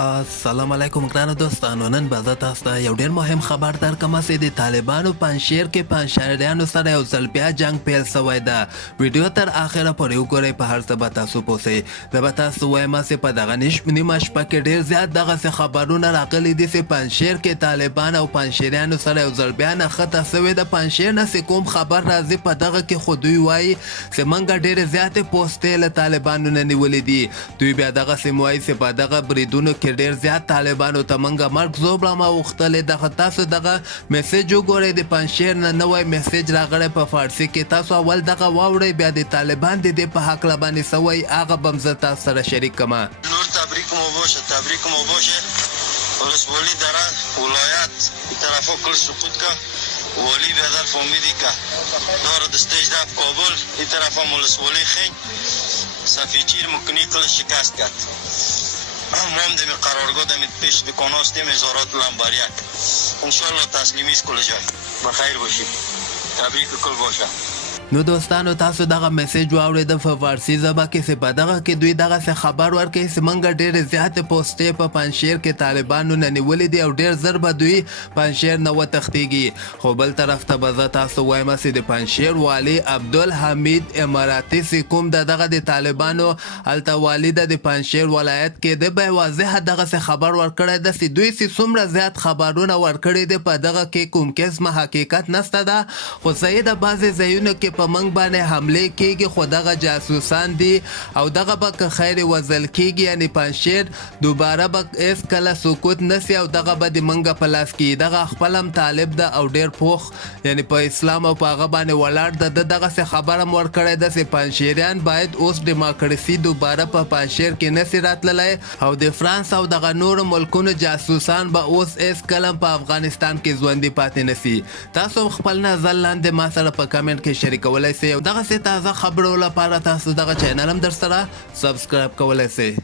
السلام علیکم ګرانو دوستانو. نن به زه تاسو ته یو ډېر مهم خبر درکړم چې د طالبانو پنجشیر کې پنجشیریانو سره یو ځل بیا جنګ پیل شوی ده. ویډیو تر اخره پورې وګورئ، په هر څه به تاسو پوه شئ. زه به تاسو وایم چې په دغه نیمه شپه کې ډېر زیات دغسې خبرونه راغلي دي چې پنجشیر کې طالبان او پنجشیریانو سره یو ځل بیا نښته شوې ده. پنجشیر نه چې کوم خبر راځي په دغه کې خو دوی وایي چې موږ ډېرې زیاتې پوستې له طالبانو نه نیولې دي. دوی بیا دغسې وایي چې په دغه بریدونو کې ډېر زیات طالبانو ته موږ مرګ ژوبړه اوښتلې ده. تاسو دغه میسیج وګورئ، د پنجشیر نه نوی میسیج راغلی په فارسي کې. تاسو اول دغه واورئ، بیا د طالبان د دې په هکله باندې سوی هغه به هم زه تاسو سره شریک کړم. نور تبریک مو باشه. ولسوالی دره ولایت این طرفا کل سقوط کا ولی بیادر فامیدی که دار دستش رفت کابل، این طرفا ولسوالی خیلی سفیچیر مکنی کل شکست کرد. ما هم دمی قرارگاه دمی پیش بکناستیم ازارات لنبریک انشالله تسلیمیست کل جای بخیر باشید. تبریک کل باشه. نو دوستانو، تاسو دغه میسیج واورید په فارسي ژبه کې چې په دغه کې دوی دغه خبر ورکوي چې موږ ډېرې زیاتې پوستې په پنجشیر کې طالبانو نه نیولې دي او ډېر زر به دوی پنجشیر نه وتښتېږي. خو بل طرف ته به زه تاسو وایم چې د پنجشیر والي عبدالحمید اماراتي چې کوم دغه د طالبانو هلته والي ده د پنجشیر ولایت کې، د به واضحه دغسې خبر ورکړی ده چې دوی چې څومره زیات خبرونه ورکړي دي په دغه کې کوم قسمه حقیقت نشته ده. خو صحیح ده بعضې ځایونو کې په منګ باندې حمله کیږي، خو دغه جاسوسان دي او دغه به که خیر وزل کیږي، یعنی پنجشیر دوباره به هیڅ کله سقوط نسی او دغه به د منګه په لاس کې. دغه خپل هم طالب ده او ډیر پوخ، یعنی په اسلام او په هغه باندې ولاړ ده. دغه خبره هم ورکړی ده چې پنجشیریان باید اوس ډیموکراسي دوباره په پنجشیر کې نسی راتللی او د فرانس او دغه نورو ملکونو جاسوسان به اوس هیڅ کله په افغانستان کې ژوندي پاتې نسی. تاسو هم خپل نظر لاندې ما سره په کمنټ کې شریک کولای سي او دغه تازه خبرو لپاره تاسو دغه چینل هم در سره سبسکرایب کولای سي.